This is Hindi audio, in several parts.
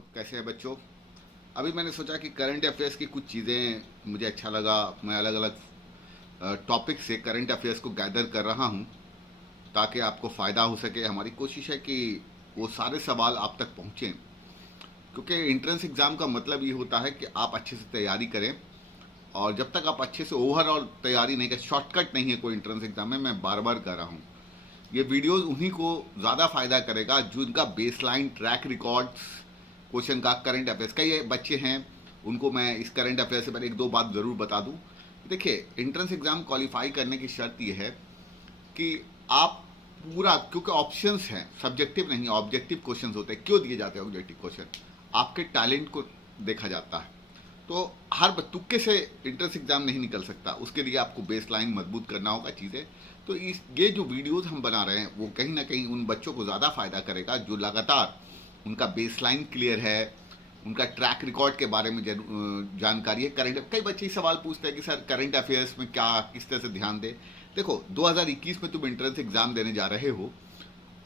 सब कैसे हैं बच्चों। अभी मैंने सोचा कि करंट अफेयर्स की कुछ चीज़ें मुझे अच्छा लगा। मैं अलग अलग टॉपिक से करंट अफेयर्स को गैदर कर रहा हूं ताकि आपको फ़ायदा हो सके। हमारी कोशिश है कि वो सारे सवाल आप तक पहुंचें, क्योंकि एंट्रेंस एग्ज़ाम का मतलब ये होता है कि आप अच्छे से तैयारी करें। और जब तक आप अच्छे से ओवरऑल तैयारी नहीं करें, शॉर्टकट नहीं है कोई एंट्रेंस एग्ज़ाम में, मैं बार बार कर रहा हूँ। ये वीडियोस उन्हीं को ज़्यादा फायदा करेगा जो इनका बेसलाइन ट्रैक रिकॉर्ड्स क्वेश्चन का करंट अफेयर्स। कई बच्चे हैं उनको मैं इस करंट अफेयर से पहले एक दो बात ज़रूर बता दूं। देखिए, एंट्रेंस एग्ज़ाम क्वालिफाई करने की शर्त यह है कि आप पूरा, क्योंकि ऑप्शंस हैं, सब्जेक्टिव नहीं ऑब्जेक्टिव क्वेश्चंस होते हैं। क्यों दिए जाते हैं ऑब्जेक्टिव क्वेश्चन? आपके टैलेंट को देखा जाता है। तो हर तुक्के से एंट्रेंस एग्जाम नहीं निकल सकता, उसके लिए आपको बेसलाइन मजबूत करना होगा चीज़ें। तो ये जो वीडियोस हम बना रहे हैं वो कहीं ना कहीं उन बच्चों को ज़्यादा फायदा करेगा जो लगातार उनका बेसलाइन क्लियर है, उनका ट्रैक रिकॉर्ड के बारे में जानकारी है। करंट, कई बच्चे सवाल पूछते हैं कि सर करंट अफेयर्स में क्या किस तरह से ध्यान दे। देखो, 2021 में तुम एंट्रेंस एग्जाम देने जा रहे हो,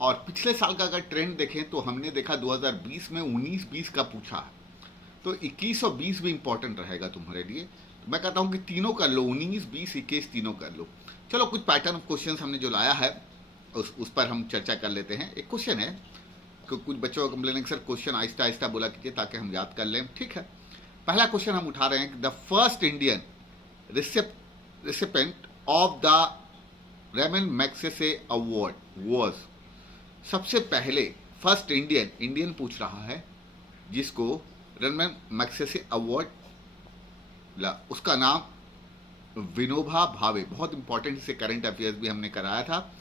और पिछले साल का अगर ट्रेंड देखें तो हमने देखा 2020 में 19-20 का पूछा है, तो 21 और 20 भी इंपॉर्टेंट रहेगा तुम्हारे लिए। तो मैं कहता हूं कि तीनों कर लो, 19, 20, 21 तीनों कर लो। चलो, कुछ पैटर्न ऑफ क्वेश्चंस हमने जो लाया है उस पर हम चर्चा कर लेते हैं। एक क्वेश्चन है कि कुछ बच्चों का कंप्लेन है कि सर क्वेश्चन आहिस्ता आहिस्ता बोला कीजिए ताकि हम याद कर लें। ठीक है, पहला क्वेश्चन हम उठा रहे हैं कि the first Indian recipient of the Ramon Magsaysay award was. सबसे पहले फर्स्ट इंडियन पूछ रहा है जिसको रेमन मैग्सेसे अवार्ड मिला, उसका नाम विनोबा भावे। बहुत इंपॉर्टेंट, इसे करंट अफेयर्स भी हमने कराया था।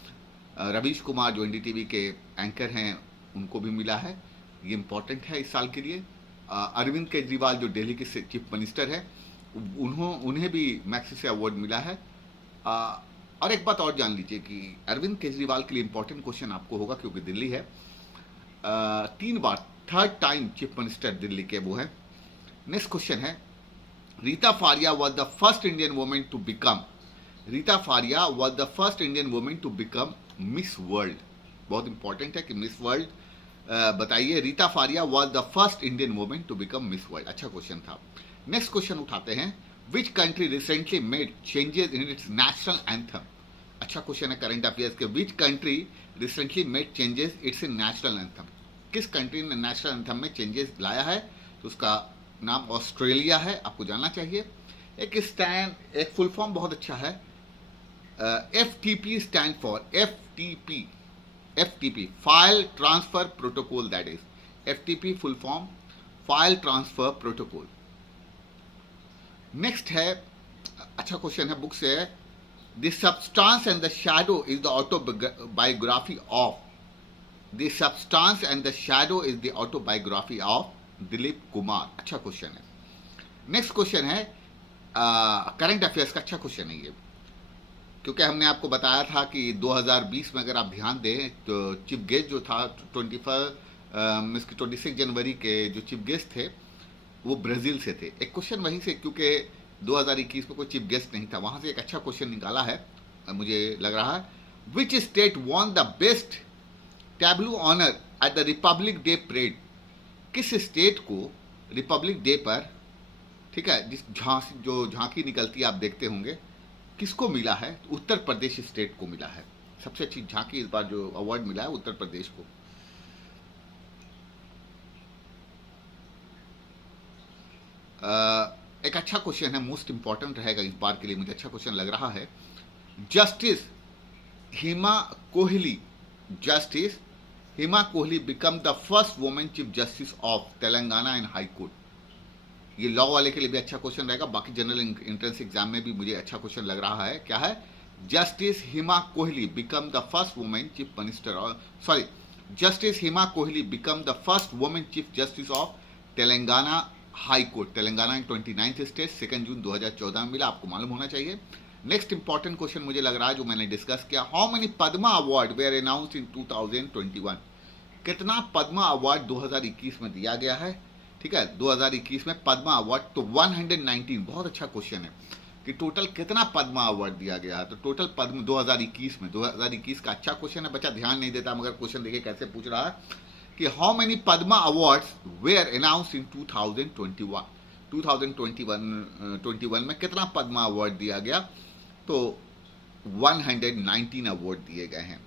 रवीश कुमार जो एनडीटीवी के एंकर हैं उनको भी मिला है, ये इंपॉर्टेंट है इस साल के लिए। अरविंद केजरीवाल जो दिल्ली के चीफ मिनिस्टर है, उन्हें भी मैग्सेसे अवार्ड मिला है। और एक बात और जान लीजिए कि अरविंद केजरीवाल के लिए इंपॉर्टेंट क्वेश्चन आपको होगा, क्योंकि दिल्ली है 3 बार, 3rd time chief minister Delhi के वो है। नेक्स्ट क्वेश्चन है, Reita Faria was the first Indian women to become. Reita Faria was the first Indian women to become Miss World. बहुत इंपॉर्टेंट है कि मिस वर्ल्ड बताइए। Reita Faria was the first Indian women to become Miss World. अच्छा क्वेश्चन था। नेक्स्ट क्वेश्चन उठाते हैं, which country recently made changes in its national anthem. अच्छा क्वेश्चन है करंट अफेयर्स के, विच country recently made changes it's national anthem. किस कंट्री ने नेशनल एंथम में चेंजेस लाया है? तो उसका नाम ऑस्ट्रेलिया है, आपको जानना चाहिए। एक फुल फॉर्म बहुत अच्छा है, FTP stand for FTP file transfer protocol, that is FTP full form file transfer protocol. Next है, अच्छा क्वेश्चन है, बुक से है, the substance and the shadow is the autobiography of. The substance and the shadow is the autobiography of Dilip Kumar. अच्छा क्वेश्चन है। नेक्स्ट क्वेश्चन है करंट अफेयर्स का, अच्छा क्वेश्चन है ये, क्योंकि हमने आपको बताया था कि 2020 में अगर आप ध्यान दें तो चीफ गेस्ट जो था 26 जनवरी के जो चीफ गेस्ट थे वो ब्राज़ील से थे। एक क्वेश्चन वहीं से, क्योंकि 2021 में कोई चीफ गेस्ट नहीं था, वहां से एक अच्छा क्वेश्चन निकाला है मुझे लग रहा है। Which state won the best tableau honour at the Republic Day parade. किस स्टेट को रिपब्लिक डे पर, ठीक है, जिस झांकी निकलती है आप देखते होंगे, किसको मिला है? उत्तर प्रदेश स्टेट को मिला है। सबसे अच्छी झांकी इस बार जो अवार्ड मिला है उत्तर प्रदेश को। एक अच्छा क्वेश्चन है, मोस्ट इंपॉर्टेंट रहेगा इस बार के लिए, मुझे अच्छा क्वेश्चन लग रहा है। Justice Hima Kohli become the first women chief justice of Telangana and high court. ये लॉ वाले के लिए भी अच्छा क्वेश्चन रहेगा, बाकी जनरल एंट्रेंस एग्जाम में भी मुझे अच्छा क्वेश्चन लग रहा है। क्या है? Justice Hima Kohli become the first women chief minister, sorry, justice Hima Kohli become the first women chief justice of Telangana high court. Telangana 29th state 2 जून 2014 में मिला, आपको मालूम होना चाहिए। नेक्स्ट इंपॉर्टेंट क्वेश्चन मुझे लग रहा है जो मैंने डिस्कस किया, how many Padma award were announced in 2021। कितना पद्मा अवार्ड 2021 में दिया गया है? ठीक है, 2021 में पद्मा अवार्ड तो 119। बहुत अच्छा क्वेश्चन है कि टोटल कितना पद्मा अवार्ड दिया गया है। तो टोटल पद्म 2021 में, 2021 का अच्छा क्वेश्चन है, बच्चा ध्यान नहीं देता मगर क्वेश्चन देखिए कैसे पूछ रहा है। कि how many Padma awards were announce in 2021 2021 में कितना पद्मा अवार्ड दिया गया? तो 119 अवार्ड दिए गए हैं।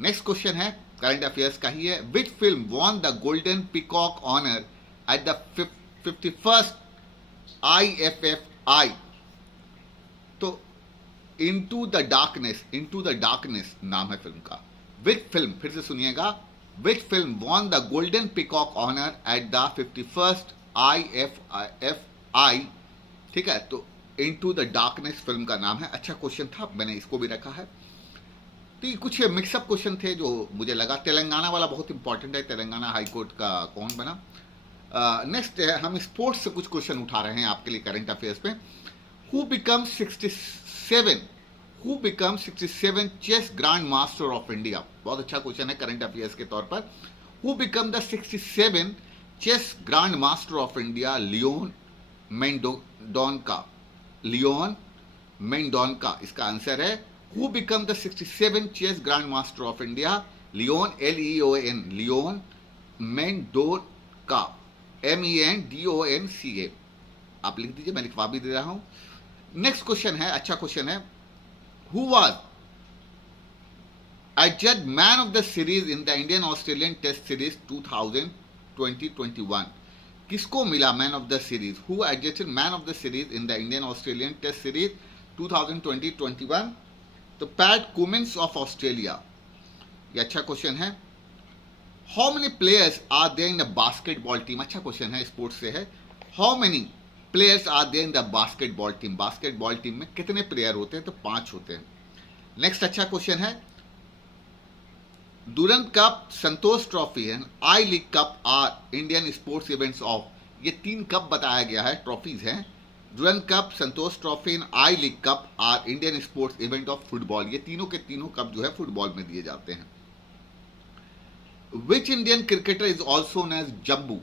नेक्स्ट क्वेश्चन है करंट अफेयर्स का ही है, which film won the Golden Peacock honour at the 51st IFFI? तो इनटू द डार्कनेस नाम है फिल्म का। विच फिल्म, फिर से सुनिएगा, which film won the Golden Peacock honour at the 51st IFFI? ठीक है, तो इनटू द डार्कनेस फिल्म का नाम है। अच्छा क्वेश्चन था, मैंने इसको भी रखा है। तो ये कुछ मिक्सअप क्वेश्चन थे जो मुझे लगा। तेलंगाना वाला बहुत इंपॉर्टेंट है, तेलंगाना हाई कोर्ट का कौन बना। नेक्स्ट है, हम स्पोर्ट्स से कुछ क्वेश्चन उठा रहे हैं आपके लिए करंट अफेयर्स में। Who become 67 chess grand master of India? बहुत अच्छा क्वेश्चन है करंट अफेयर्स के तौर पर। Who become the 67 chess grand master of India? Leon Mendonca इसका आंसर है। Who become the 67 chess grand master of India? Leon, Leon Mendonca, MENDONCA। आप लिख दीजिए, मैं लिखवा भी दे रहा हूं। नेक्स्ट क्वेश्चन है, अच्छा क्वेश्चन है, who was adjudged man of the series in the Indian Australian test series 2020-21? किसको मिला man of the series? Who adjusted man of the series in the Indian Australian test series 2020-21? तो पैट कुमिंस ऑफ ऑस्ट्रेलिया। ये अच्छा क्वेश्चन है। How many players are there in the basketball team? अच्छा क्वेश्चन है, स्पोर्ट्स से है। How many players are there in the basketball team? Basketball team में कितने प्लेयर होते हैं? तो 5 होते हैं। नेक्स्ट अच्छा क्वेश्चन है, दुरंत कप, संतोष ट्रॉफी है, I league cup are Indian sports events of? ये 3 कप बताया गया है, ट्रॉफीज हैं। Durand cup, Santosh trophy and I league cup are Indian sports event of football. ये तीनों के तीनों कप जो है फुटबॉल में दिए जाते हैं। Which Indian cricketer is also known as Jumbo?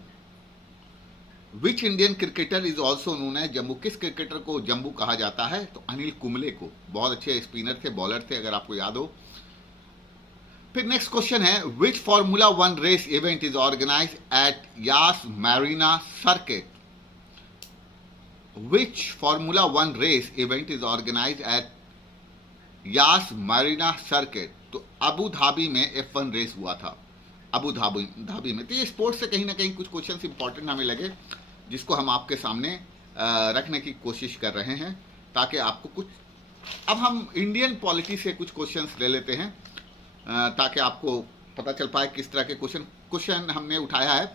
Which Indian cricketer is also known as Jumbo? किस क्रिकेटर को जम्बू कहा जाता है? तो अनिल कुंबले को। बहुत अच्छे स्पिनर थे, बॉलर थे, अगर आपको याद हो। फिर नेक्स्ट क्वेश्चन है, which formula 1 race event is organize at Yas Marina circuit? Which formula 1 race event is organize at Yas Marina circuit? तो अबू धाबी में F1 रेस हुआ था, अबू धाबी में। तो ये स्पोर्ट्स से कहीं ना कहीं कुछ क्वेश्चंस इंपॉर्टेंट हमें लगे, जिसको हम आपके सामने रखने की कोशिश कर रहे हैं, ताकि आपको कुछ। अब हम इंडियन पॉलिटी से कुछ क्वेश्चंस ले लेते हैं, ताकि आपको पता चल पाए किस तरह के क्वेश्चन हमने उठाया है।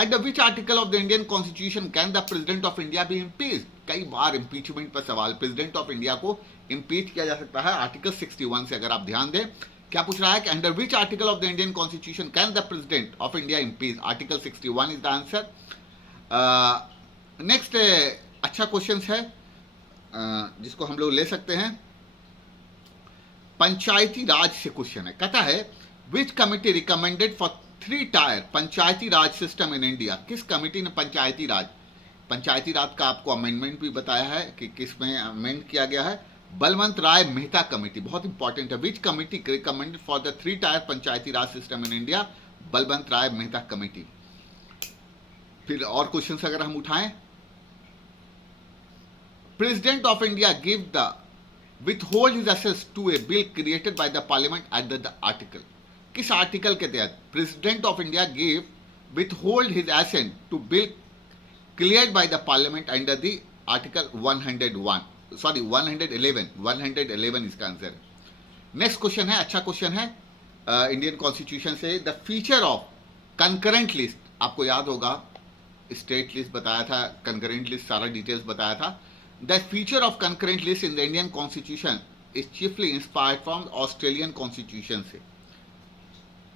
At the which article of the Indian constitution can the president of India be impeached? कई बार इम्पीचमेंट पर सवाल, प्रेसिडेंट ऑफ इंडिया को इम्पीच किया जा सकता है आर्टिकल 61 से। अगर आप ध्यान दें, क्या पूछ रहा है कि under which article of the Indian constitution can the president of India impeach? Article 61 is the answer. Next अच्छा क्वेश्चन है, जिसको हम लोग ले सकते हैं, पंचायती राज से क्वेश्चन है। कहता है, which committee recommended for 3 tier panchayati raj system in India? किस कमिटी ने पंचायती राज का आपको अमेंडमेंट भी बताया है कि किस में अमेंड किया गया है? बलवंत राय मेहता कमेटी, बहुत इंपॉर्टेंट है। Which committee recommended for the 3 tier panchayati raj system in India? Balwant Rai Mehta committee. फिर और क्वेश्चन अगर हम उठाएं, president of India give the withhold his access to a bill created by the parliament at the article? किस आर्टिकल के तहत president of India give withhold his assent to bill cleared by the parliament under the article 111 इसका आंसर है। नेक्स्ट क्वेश्चन है, अच्छा क्वेश्चन है इंडियन कॉन्स्टिट्यूशन से। The feature of concurrent list, आपको याद होगा स्टेट लिस्ट बताया था, कंकरेंट लिस्ट सारा डिटेल्स बताया था। The feature of concurrent list in the Indian Constitution is chiefly inspired from the Australian Constitution से।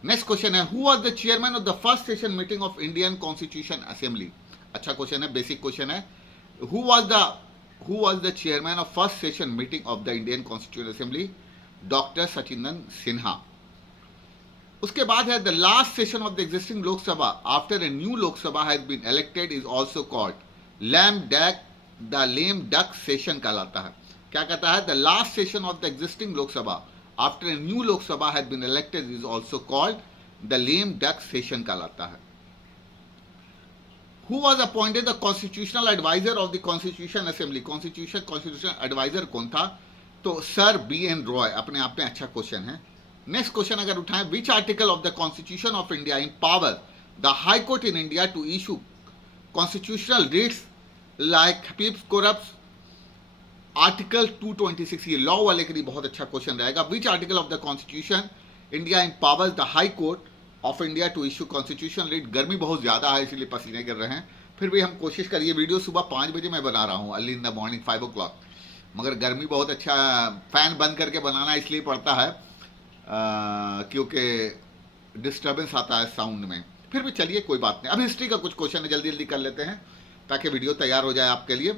Next question है, who was the chairman of the first session meeting of Indian Constitution Assembly? अच्छा क्वेश्चन है, बेसिक क्वेश्चन है। Who was the chairman of first session meeting of the Indian Constitution Assembly? Dr. Sachindan Sinha। उसके बाद है, the last session of the existing Lok Sabha after a new Lok Sabha has been elected is also called the lame duck session कहलाता है। क्या कहता है? The last session of the existing Lok Sabha after a new Lok Sabha had been elected is also called the lame duck session कहलाता है। Who was appointed the constitutional advisor of the Constitution Assembly? Constitution adviser कौन था? तो सर B.N. रॉय। अपने आप में अच्छा क्वेश्चन है। नेक्स्ट क्वेश्चन अगर उठाएं, which article of the constitution of India empower the high court in India to issue constitutional writs like habeas corpus? Article 226। ये लॉ वाले के लिए बहुत अच्छा क्वेश्चन रहेगा। Which article of the constitution India empowers the high court of India to issue constitution writ? गर्मी बहुत ज्यादा है इसलिए पसीने गिर रहे हैं, फिर भी हम कोशिश करिए। वीडियो सुबह 5 बजे मैं बना रहा हूँ, early in the morning 5 o'clock, मगर गर्मी बहुत अच्छा, फैन बंद करके बनाना इसलिए पड़ता है क्योंकि डिस्टर्बेंस आता है साउंड में। फिर भी चलिए कोई बात नहीं। अब हिस्ट्री का कुछ क्वेश्चन है, जल्दी जल्दी कर लेते हैं ताकि वीडियो तैयार हो जाए आपके लिए।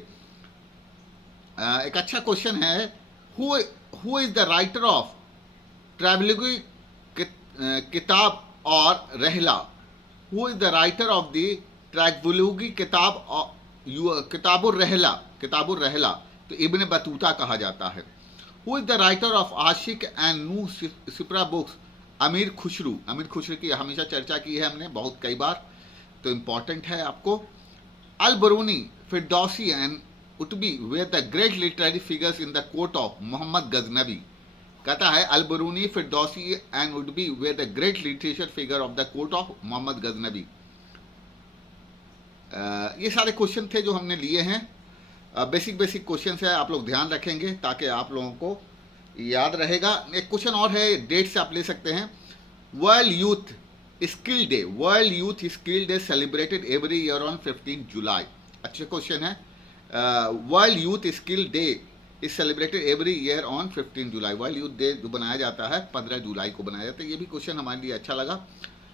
एक अच्छा क्वेश्चन है, who is the writer of travelling किताब और रहला? Who is the writer of the travelling किताबुर रहला? तो इब्न बतूता कहा जाता है। Who is the writer of Ashiqa and Nuh Sipihr books? अमीर खुसरू की हमेशा चर्चा की है हमने बहुत कई बार, तो इंपॉर्टेंट है आपको। Al Biruni, Firdausi and Utbi were the great literary figures in the court of Mohammad Ghaznavi. कहता है Al Biruni, Firdausi and Utbi were the great literature figure of the court of Mohammad Ghaznavi. ये सारे क्वेश्चन थे जो हमने लिए हैं। बेसिक क्वेश्चन है, आप लोग ध्यान रखेंगे ताकि आप लोगों को याद रहेगा। एक क्वेश्चन और है, डेट से आप ले सकते हैं। World youth skill day celebrated every year on 15 जुलाई। अच्छा क्वेश्चन है। World youth skill day is celebrated every year on 15 July. World youth day जो बनाया जाता है 15 जुलाई को बनाया जाता है। ये भी क्वेश्चन हमारे लिए अच्छा लगा,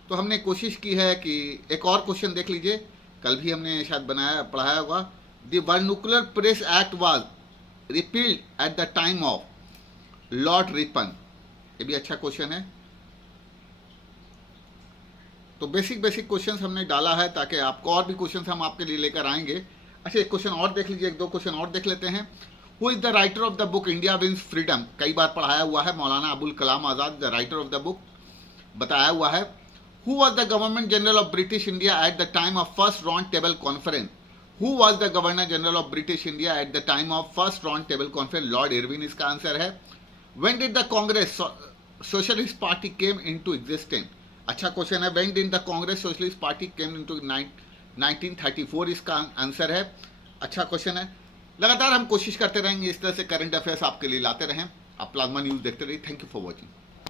तो हमने कोशिश की है कि एक और क्वेश्चन देख लीजिए, कल भी हमने शायद पढ़ाया होगा। The vernacular press act was repealed eight the time of Lord Ripon. ये भी अच्छा क्वेश्चन है। तो बेसिक क्वेश्चंस हमने डाला है ताकि आपको और भी क्वेश्चंस हम आपके लिए लेकर आएंगे। अच्छा एक क्वेश्चन और देख लीजिए, एक दो क्वेश्चन और देख लेते हैं। Who is the writer of the book India wins freedom? कई बार पढ़ाया हुआ है, Maulana Abul Kalam Azad the writer of the book बताया हुआ है। Who was the governor general of British India at the time of first round table conference? Who was the Governor General of British India at the time of first round table conference? Lord Irwin इसका आंसर है। When did the Congress Socialist Party came into existence? अच्छा क्वेश्चन है। When did the Congress Socialist Party came into 1934 इसका आंसर है। अच्छा क्वेश्चन है। लगातार हम कोशिश करते रहेंगे इस तरह से करंट अफेयर्स आपके लिए लाते रहें। आप प्लाज्मा न्यूज़ देखते रहिए। Thank you for watching.